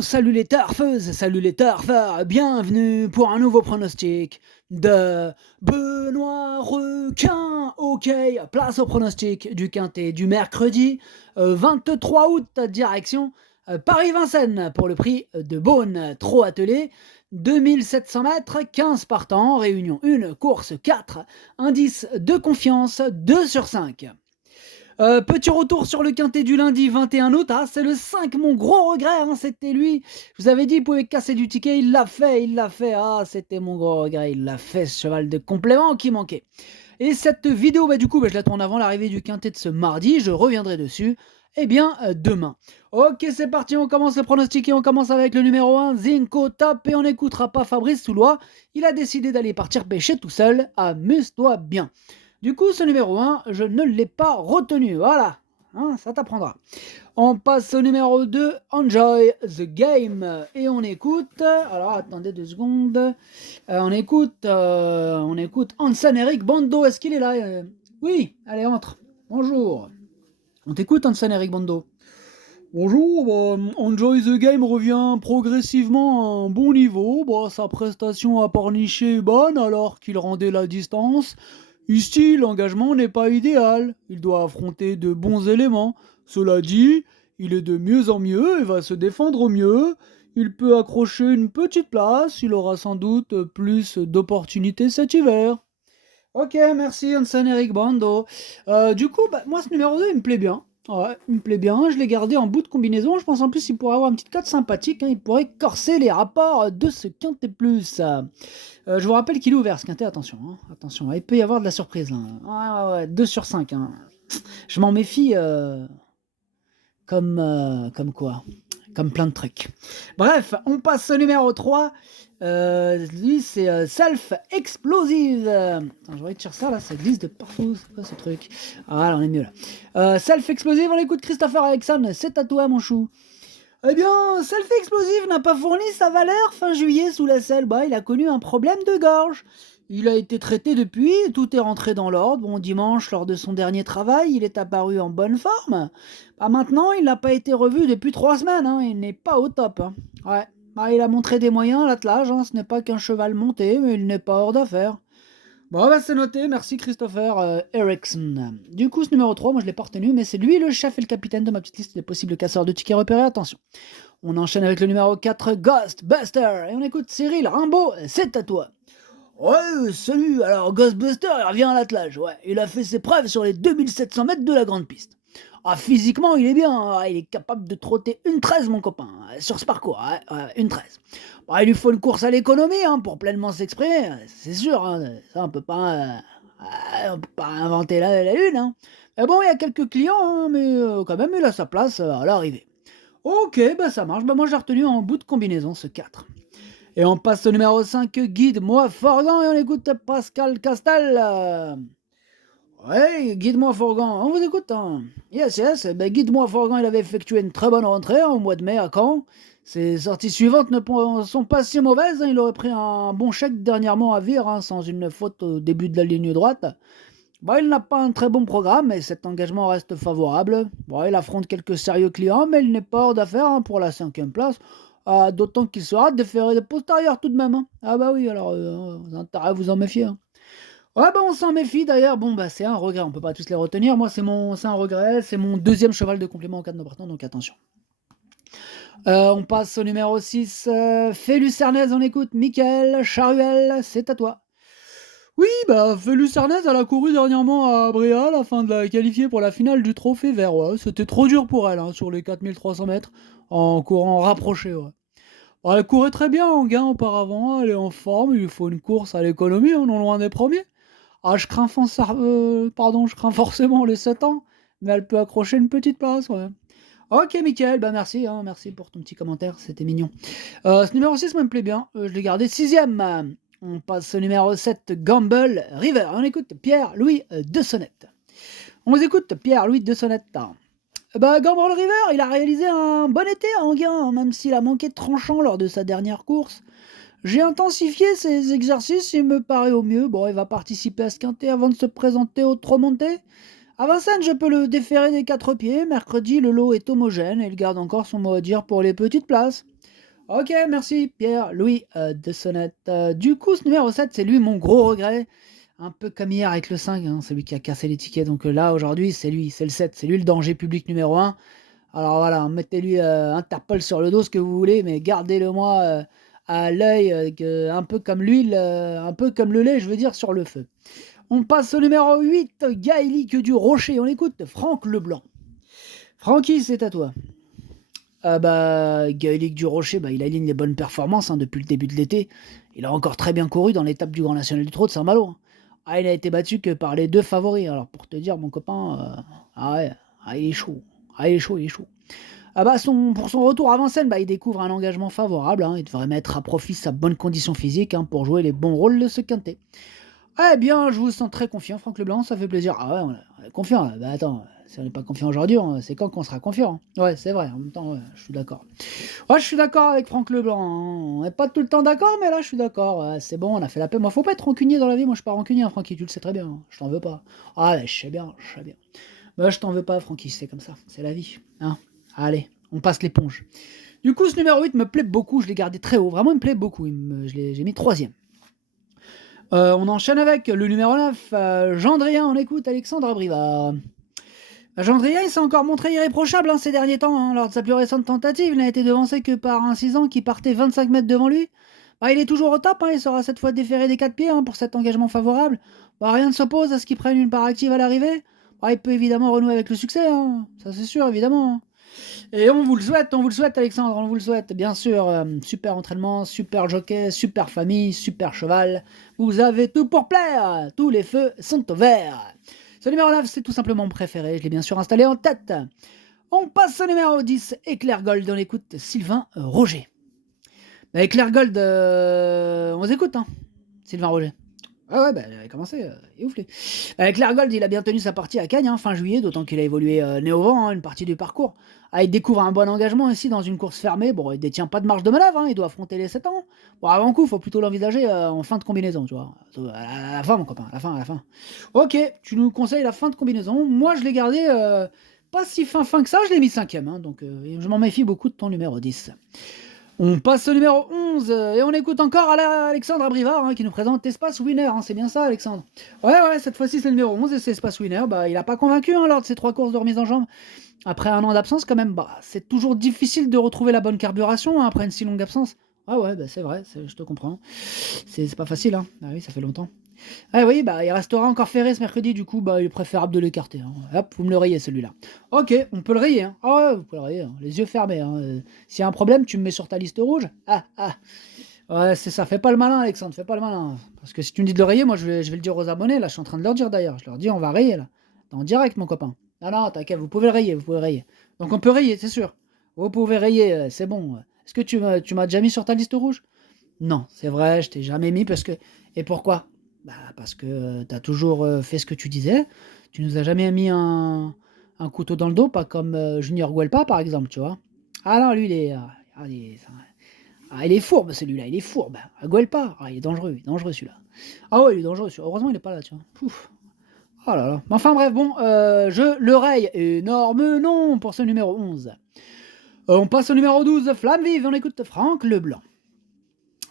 salut les turfeuses, salut les turfeurs, bienvenue pour un nouveau pronostic de Benoît Requin. Ok, place au pronostic du quintet du mercredi 23 août, direction Paris-Vincennes pour le prix de Beaune, trop attelé, 2700 mètres, 15 partants, réunion 1, course 4, indice de confiance 2 sur 5. Petit retour sur le quintet du lundi 21 août, c'est le 5, mon gros regret, c'était lui. Je vous avais dit, il pouvait casser du ticket, il l'a fait, c'était mon gros regret, il l'a fait, ce cheval de complément qui manquait. Et cette vidéo, du coup, je la tourne avant l'arrivée du quintet de ce mardi, je reviendrai dessus, demain. Ok, c'est parti, on commence le pronostic et on commence avec le numéro 1, Zinco Top, et on n'écoutera pas Fabrice Soulois, il a décidé d'aller partir pêcher tout seul, amuse-toi bien. Du coup, ce numéro 1, je ne l'ai pas retenu. Voilà, ça t'apprendra. On passe au numéro 2, Enjoy the Game. Et on écoute... Alors, attendez 2 secondes. On écoute Hansen-Eric Bando. Est-ce qu'il est là Oui, allez, entre. Bonjour. On t'écoute, Hansen-Eric Bando. Bonjour, Enjoy the Game revient progressivement à un bon niveau. Sa prestation à Pornichet est bonne alors qu'il rendait la distance. Ici, l'engagement n'est pas idéal. Il doit affronter de bons éléments. Cela dit, il est de mieux en mieux et va se défendre au mieux. Il peut accrocher une petite place. Il aura sans doute plus d'opportunités cet hiver. Ok, merci Hansen-Eric Bando. Du coup, moi ce numéro 2, il me plaît bien. Ouais, il me plaît bien. Je l'ai gardé en bout de combinaison. Je pense en plus qu'il pourrait avoir une petite cote sympathique. Il pourrait corser les rapports de ce quintet plus. Je vous rappelle qu'il est ouvert ce quintet, attention, attention, il peut y avoir de la surprise là. Ouais, 2 sur 5. Je m'en méfie comme quoi, comme plein de trucs. Bref, on passe au numéro 3. Lui, c'est Self Explosive. Attends, je vais tirer ça là, ça glisse de partout. C'est quoi ce truc? Voilà, on est mieux là. Self Explosive, on écoute Christopher Alexandre, c'est à toi mon chou. Eh bien, Self Explosive n'a pas fourni sa valeur fin juillet sous la selle. Il a connu un problème de gorge. Il a été traité depuis, tout est rentré dans l'ordre. Dimanche, lors de son dernier travail, il est apparu en bonne forme. Maintenant, il n'a pas été revu depuis 3 semaines. Il n'est pas au top. Ouais. Il a montré des moyens à l'attelage. Ce n'est pas qu'un cheval monté, mais il n'est pas hors d'affaire. C'est noté, merci Christopher Eriksson. Du coup, ce numéro 3, moi je l'ai pas retenu, mais c'est lui le chef et le capitaine de ma petite liste des possibles casseurs de tickets repérés. Attention. On enchaîne avec le numéro 4, Ghostbuster. Et on écoute Cyril Rimbaud, c'est à toi. Ouais, salut. Alors, Ghostbuster, il revient à l'attelage. Ouais, il a fait ses preuves sur les 2700 mètres de la grande piste. Physiquement, il est bien. Il est capable de trotter une 13, mon copain, sur ce parcours. Une 13. Il lui faut une course à l'économie pour pleinement s'exprimer. C'est sûr. Ça, on peut pas inventer la lune. Mais bon, il y a quelques clients, mais quand même, il a sa place à l'arrivée. Ok, ça marche. Moi, j'ai retenu en bout de combinaison ce 4. Et on passe au numéro 5, Guide-moi Forgan, et on écoute Pascal Castal. Ouais, Guide-moi Forgan, on vous écoute. Yes. Guide-moi Forgan, il avait effectué une très bonne rentrée au mois de mai à Caen. Ses sorties suivantes ne sont pas si mauvaises. Il aurait pris un bon chèque dernièrement à Vire, sans une faute au début de la ligne droite. Il n'a pas un très bon programme, mais cet engagement reste favorable. Il affronte quelques sérieux clients, mais il n'est pas hors d'affaire pour la 5e place. D'autant qu'il sera déféré de postérieur tout de même. Oui, alors vous avez intérêt à vous en méfier. On s'en méfie d'ailleurs. C'est un regret, on peut pas tous les retenir. Moi, c'est un regret. C'est mon 2e cheval de complément en cas de non partant, donc attention. On passe au numéro 6, Félus Cernez, on écoute Mickaël Charuel, c'est à toi. Oui, Félus Cernez, elle a couru dernièrement à Bréal afin de la qualifier pour la finale du Trophée Vert. C'était trop dur pour elle sur les 4300 mètres en courant rapproché. Elle courait très bien en gain auparavant, elle est en forme, il lui faut une course à l'économie, non loin des premiers. Je crains forcément les 7 ans, mais elle peut accrocher une petite place. Ok, Mickaël, merci, merci pour ton petit commentaire, c'était mignon. Ce numéro 6 me plaît bien, je l'ai gardé 6ème. On passe au numéro 7, Gamble River. On écoute Pierre-Louis de Sonnette. On écoute Pierre-Louis de Sonnette. Gamble River, il a réalisé un bon été en gain, même s'il a manqué de tranchant lors de sa dernière course. J'ai intensifié ses exercices, il me paraît au mieux. Il va participer à ce quintet avant de se présenter au Tromonté. À Vincennes, je peux le déférer des 4 pieds. Mercredi, le lot est homogène et il garde encore son mot à dire pour les petites places. Ok, merci Pierre-Louis de Sonnette. Du coup, ce numéro 7, c'est lui mon gros regret. Un peu comme hier avec le 5, hein, c'est lui qui a cassé les tickets. Donc là, aujourd'hui, c'est lui, c'est le 7, c'est lui le danger public numéro 1. Alors voilà, mettez-lui Interpol sur le dos, ce que vous voulez, mais gardez-le moi à l'œil, un peu comme l'huile, un peu comme le lait, je veux dire, sur le feu. On passe au numéro 8, Gaëlique du Rocher. On écoute Franck Leblanc. Francky, c'est à toi. Ah bah, Gaëlique du Rocher, bah, il aligne les bonnes performances hein, depuis le début de l'été. Il a encore très bien couru dans l'étape du Grand National du Trot de Saint-Malo, hein. Ah, il a été battu que par les 2 favoris. Alors pour te dire, mon copain, ah ouais, ah, il est chaud. Ah, il est chaud, il est chaud. Ah bah pour son retour à Vincennes, bah, il découvre un engagement favorable, hein. Il devrait mettre à profit sa bonne condition physique hein, pour jouer les bons rôles de ce quintet. Eh bien, je vous sens très confiant, Franck Leblanc, ça fait plaisir. Ah ouais, on est confiant. Là. Bah attends, si on n'est pas confiant aujourd'hui, c'est quand qu'on sera confiant, hein. Ouais, c'est vrai, en même temps, ouais, je suis d'accord. Ouais, je suis d'accord avec Franck Leblanc, hein. On n'est pas tout le temps d'accord, mais là, je suis d'accord. Ouais, c'est bon, on a fait la paix. Moi, faut pas être rancunier dans la vie. Moi, je suis pas rancunier, hein, Francky, tu le sais très bien, hein. Je t'en veux pas. Ah, ouais, je sais bien, je sais bien. Bah, je t'en veux pas, Francky, c'est comme ça. C'est la vie, hein. Allez, on passe l'éponge. Du coup, ce numéro 8 me plaît beaucoup. Je l'ai gardé très haut. Vraiment, il me plaît beaucoup. J'ai mis 3e. On enchaîne avec le numéro 9, Gendrien. On écoute Alexandre Brivard. Gendrien, il s'est encore montré irréprochable hein, ces derniers temps. Hein. Lors de sa plus récente tentative, il n'a été devancé que par un 6 ans qui partait 25 mètres devant lui. Bah, il est toujours au top. Hein. Il sera cette fois déféré des 4 pieds hein, pour cet engagement favorable. Bah, rien ne s'oppose à ce qu'il prenne une part active à l'arrivée. Bah, il peut évidemment renouer avec le succès. Hein. Ça, c'est sûr, évidemment. Hein. Et on vous le souhaite, Alexandre, on vous le souhaite, bien sûr. Super entraînement, super jockey, super famille, super cheval. Vous avez tout pour plaire. Tous les feux sont au vert. Ce numéro 9, c'est tout simplement mon préféré. Je l'ai bien sûr installé en tête. On passe au numéro 10, Éclair Gold. On écoute Sylvain Roger. Bah, Éclair Gold, on les écoute, hein. Sylvain Roger. Ah ouais, bah, il a commencé, il est ouf, lui. Claire Gold, il a bien tenu sa partie à Cagnes, hein, fin juillet, d'autant qu'il a évolué né au vent, hein, une partie du parcours. Ah, il découvre un bon engagement ici dans une course fermée. Bon, il détient pas de marge de manœuvre, hein, il doit affronter les 7 ans. Bon, avant coup, faut plutôt l'envisager en fin de combinaison, tu vois. À la fin, mon copain, à la fin. Ok, tu nous conseilles la fin de combinaison. Moi, je l'ai gardé pas si fin que ça, je l'ai mis 5e, hein, donc je m'en méfie beaucoup de ton numéro 10. On passe au numéro 11 et on écoute encore Alexandre Abrivard hein, qui nous présente Espace Winner. Hein, c'est bien ça, Alexandre? Ouais, cette fois-ci c'est le numéro 11 et c'est Espace Winner. Bah, il n'a pas convaincu hein, lors de ses 3 courses de remise en jambe. Après un an d'absence, quand même, bah, c'est toujours difficile de retrouver la bonne carburation hein, après une si longue absence. Ah ouais, bah, c'est vrai, je te comprends. C'est pas facile, hein. Ah oui, ça fait longtemps. Ah oui, bah, il restera encore ferré ce mercredi, du coup, bah, il est préférable de l'écarter. Hein. Hop, vous me le rayez celui-là. Ok, on peut le rayer. Hein. Ah ouais, vous pouvez le rayer, hein. Les yeux fermés. Hein. S'il y a un problème, tu me mets sur ta liste rouge. Ah. Ouais, c'est ça. Fais pas le malin, Alexandre, fais pas le malin. Parce que si tu me dis de le rayer, moi, je vais le dire aux abonnés. Là, je suis en train de leur dire d'ailleurs. Je leur dis, on va rayer, là. T'es en direct, mon copain. Non, t'inquiète, vous pouvez le rayer, vous pouvez le rayer. Donc, on peut rayer, c'est sûr. Vous pouvez rayer, c'est bon. Est-ce que tu m'as déjà mis sur ta liste rouge? Non, c'est vrai, je t'ai jamais mis parce que... Et pourquoi? Bah, parce que tu as toujours fait ce que tu disais. Tu nous as jamais mis un couteau dans le dos, pas comme Junior Guelpa, par exemple, tu vois. Ah non, lui, il est fourbe, celui-là, il est fourbe. Guelpa, il est dangereux celui-là. Ah ouais, il est dangereux. Heureusement, il est pas là, tu vois. Pouf. Oh là là. Enfin bref, bon, je le raye. Énorme nom pour ce numéro 11. On passe au numéro 12, Flamme Vive. On écoute Franck Leblanc.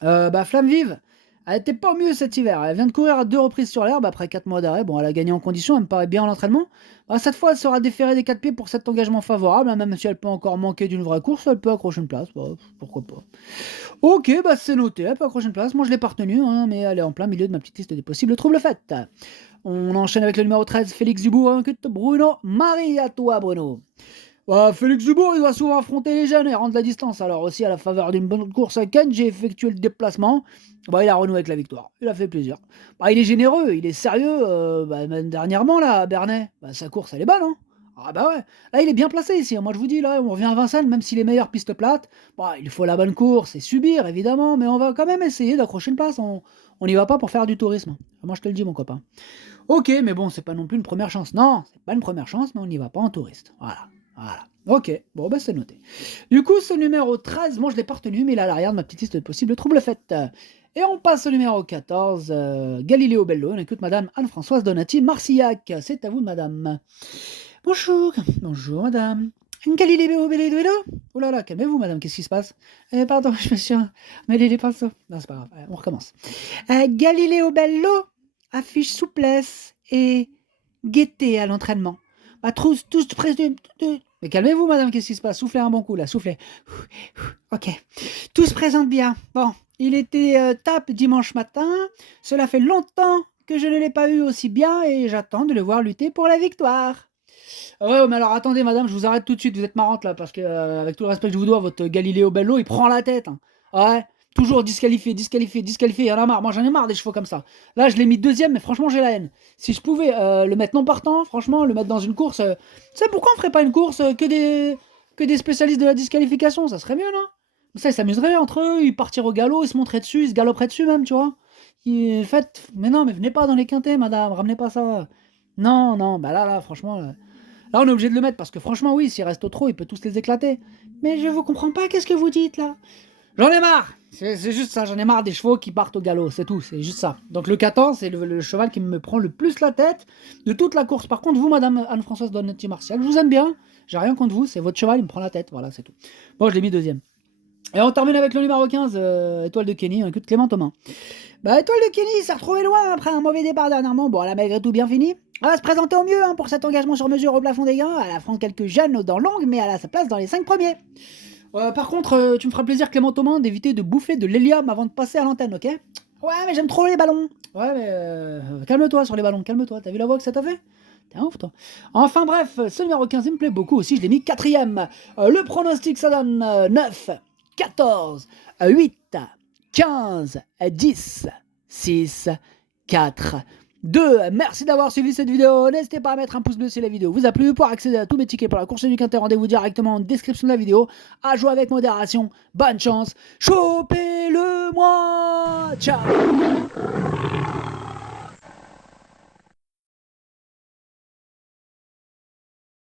Flamme Vive, elle était pas au mieux cet hiver. Elle vient de courir à 2 reprises sur l'herbe après 4 mois d'arrêt. Bon, elle a gagné en condition, elle me paraît bien en entraînement. Cette fois, elle sera déférée des 4 pieds pour cet engagement favorable. Hein, même si elle peut encore manquer d'une vraie course, elle peut accrocher une place. Bah, pourquoi pas. Ok, c'est noté, elle peut accrocher une place. Moi, je l'ai pas retenue, hein, mais elle est en plein milieu de ma petite liste des possibles troubles faites. On enchaîne avec le numéro 13, Félix Dubourg, hein, Bruno Marie. À toi, Bruno. Félix Dubourg, il doit souvent affronter les jeunes et rendre la distance. Alors aussi, à la faveur d'une bonne course à Cannes, j'ai effectué le déplacement. Il a renoué avec la victoire. Il a fait plaisir. Il est généreux, il est sérieux. Même dernièrement, là, à Bernay, sa course, elle est bonne, hein. Ah bah ouais. Là, il est bien placé ici. Moi, je vous dis, là, on revient à Vincennes, même si les meilleures pistes plates. Il faut la bonne course et subir, évidemment, mais on va quand même essayer d'accrocher une place. On n'y va pas pour faire du tourisme. Moi, je te le dis, mon copain. Ok, mais bon, c'est pas non plus une première chance. Non, c'est pas une première chance, mais on n'y va pas en touriste. Voilà. Ok, bon, c'est noté. Du coup, ce numéro 13, moi je l'ai pas retenu, mais il est à l'arrière de ma petite liste de possibles troubles faites. Et on passe au numéro 14, Galiléo Bello. On écoute Madame Anne-Françoise Donati Marcillac. C'est à vous, Madame. Bonjour, madame. Galileo Bello. Oh là là, calmez-vous, madame, qu'est-ce qui se passe? Pardon, je me suis mêlé les pinceaux. Non, c'est pas grave, on recommence. Galileo Bello affiche souplesse et gaieté à l'entraînement. Tous mais calmez-vous, madame, qu'est-ce qui se passe? Soufflez un bon coup, là, soufflez. Ok. Tout se présente bien. Bon, il était tape dimanche matin. Cela fait longtemps que je ne l'ai pas eu aussi bien et j'attends de le voir lutter pour la victoire. Ouais, mais alors attendez, madame, je vous arrête tout de suite, vous êtes marrante là, parce que, avec tout le respect que je vous dois, votre Galileo Bello, il prend la tête. Hein. Ouais, toujours disqualifié, il y en a marre. Moi, j'en ai marre des chevaux comme ça. Là, je l'ai mis deuxième, mais franchement, j'ai la haine. Si je pouvais le mettre non partant, franchement, le mettre dans une course. Tu sais, pourquoi on ferait pas une course que des spécialistes de la disqualification? Ça serait mieux, non? Ça, ils s'amuseraient entre eux, ils partiraient au galop, ils se montraient dessus, ils se galoperaient dessus même, tu vois. Faites, mais non, mais venez pas dans les quintés, madame, ramenez pas ça. Non, non, bah là, franchement. Là, on est obligé de le mettre parce que franchement, oui, s'il reste au trot, il peut tous les éclater. Mais je vous comprends pas, qu'est-ce que vous dites là? J'en ai marre! C'est juste ça, j'en ai marre des chevaux qui partent au galop, c'est tout, c'est juste ça. Donc le 14, c'est le cheval qui me prend le plus la tête de toute la course. Par contre, vous, madame Anne-Françoise Donnetti-Martial, je vous aime bien, j'ai rien contre vous, c'est votre cheval, il me prend la tête, voilà, c'est tout. Bon, je l'ai mis deuxième. Et on termine avec le numéro 15, Étoile de Kenny, un coup de Clément Thomas. Bah, Étoile de Kenny s'est retrouvé loin après un mauvais départ dernièrement. Bon, elle a malgré tout bien fini. Elle va se présenter au mieux pour cet engagement sur mesure au plafond des gains. Elle affronte quelques jeunes aux dents longues, mais elle a sa place dans les 5 premiers. Par contre, tu me feras plaisir, Clément Thomas, d'éviter de bouffer de l'hélium avant de passer à l'antenne, ok? Ouais, mais j'aime trop les ballons. Ouais, mais calme-toi sur les ballons, calme-toi. T'as vu la voix que ça t'a fait? T'es un ouf, toi. Enfin bref, ce numéro 15, il me plaît beaucoup aussi. Je l'ai mis quatrième. Le pronostic, ça donne 9, 14, 8, 15, 10, 6, 4, 2. Merci d'avoir suivi cette vidéo. N'hésitez pas à mettre un pouce bleu si la vidéo vous a plu. Pour accéder à tous mes tickets pour la course du Quintet, rendez-vous directement en description de la vidéo. À jouer avec modération. Bonne chance. Chopez-le moi. Ciao.